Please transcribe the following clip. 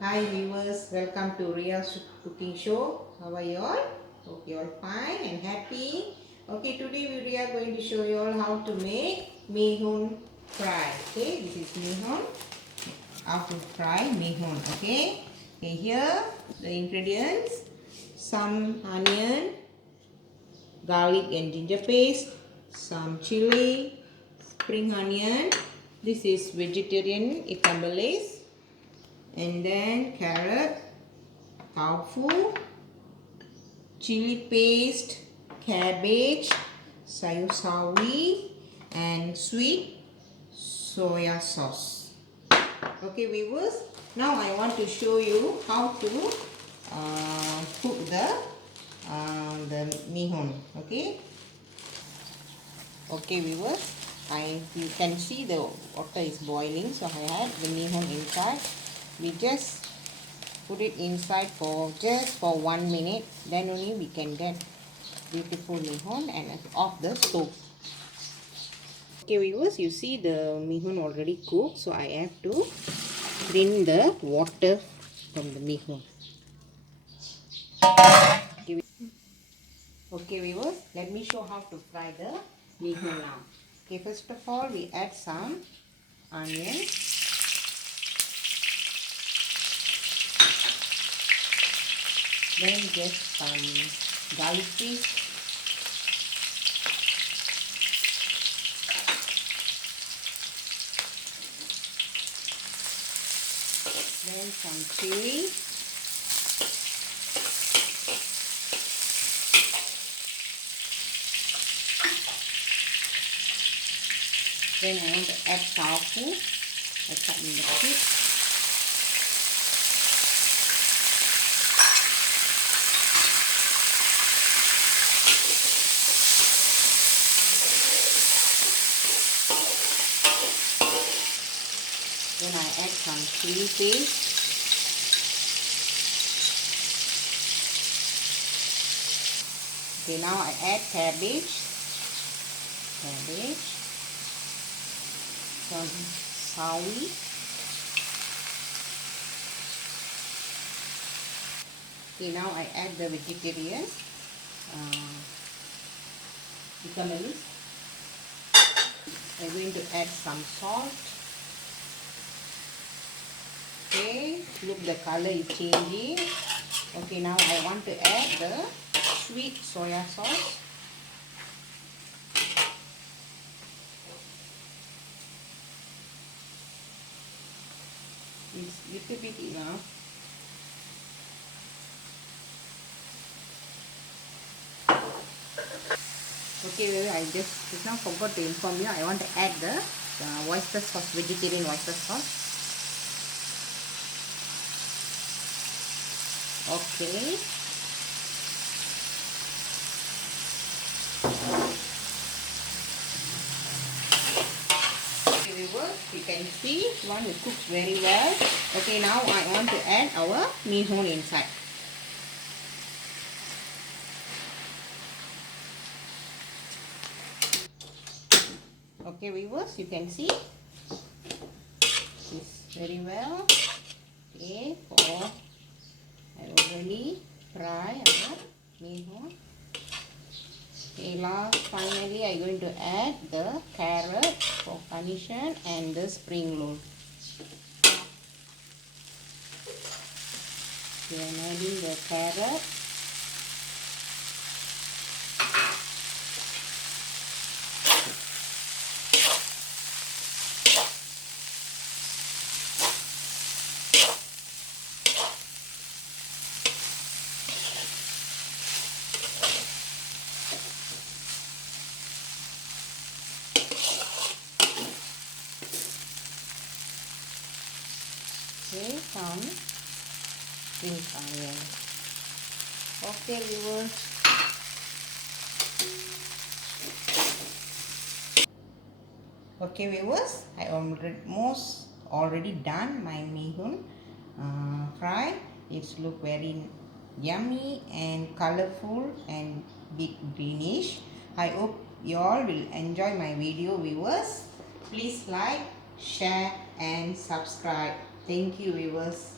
Hi viewers, welcome to Ria's cooking show. How are you all? Hope you all fine and happy. Okay, today we are going to show you all how to make mihoon fry. Okay, this is mihoon. How to fry mihoon. Okay, here the ingredients: some onion, garlic and ginger paste, some chili, spring onion. This is vegetarian icambalaise, and then carrot, tofu, chili paste, cabbage, sayur sawi, and sweet soya sauce. Okay viewers, now I want to show you how to cook the mihoon. Okay viewers, you can see the water is boiling, so I had the mihoon inside. We just put it inside for just for 1 minute, then only we can get beautiful mihoon and off the stove. Okay viewers, you see the mihoon already cooked, so I have to drain the water from the mihoon. Okay viewers, let me show how to fry the mihoon now. Okay, first of all we add some onion, then just some garlic paste, then some chili, then I want to add tofu. I cut in the cube. Then I add some chili paste. Okay, now I add cabbage, some sawi, okay, now I add the vegetarian icambalaise. I'm going to add some salt. Okay, look, the color is changing. Okay, now I want to add the sweet soya sauce. It's little bit enough. Okay, I just now forgot to inform you. I want to add the oyster sauce, vegetarian oyster sauce. Okay. Okay viewers, you can see one it cooks very well. Okay, now I want to add our mihoon inside. Okay viewers, you can see this very well. Okay, I already fry our mihoon. Okay, finally I'm going to add the carrot for garnition and the spring roll. Okay, I'm adding the carrot. Okay, some spring onion. Okay viewers. Okay viewers, I already done my mihoon fry. It's look very yummy and colorful and bit greenish. I hope you all will enjoy my video viewers. Please like, share and subscribe. Thank you viewers.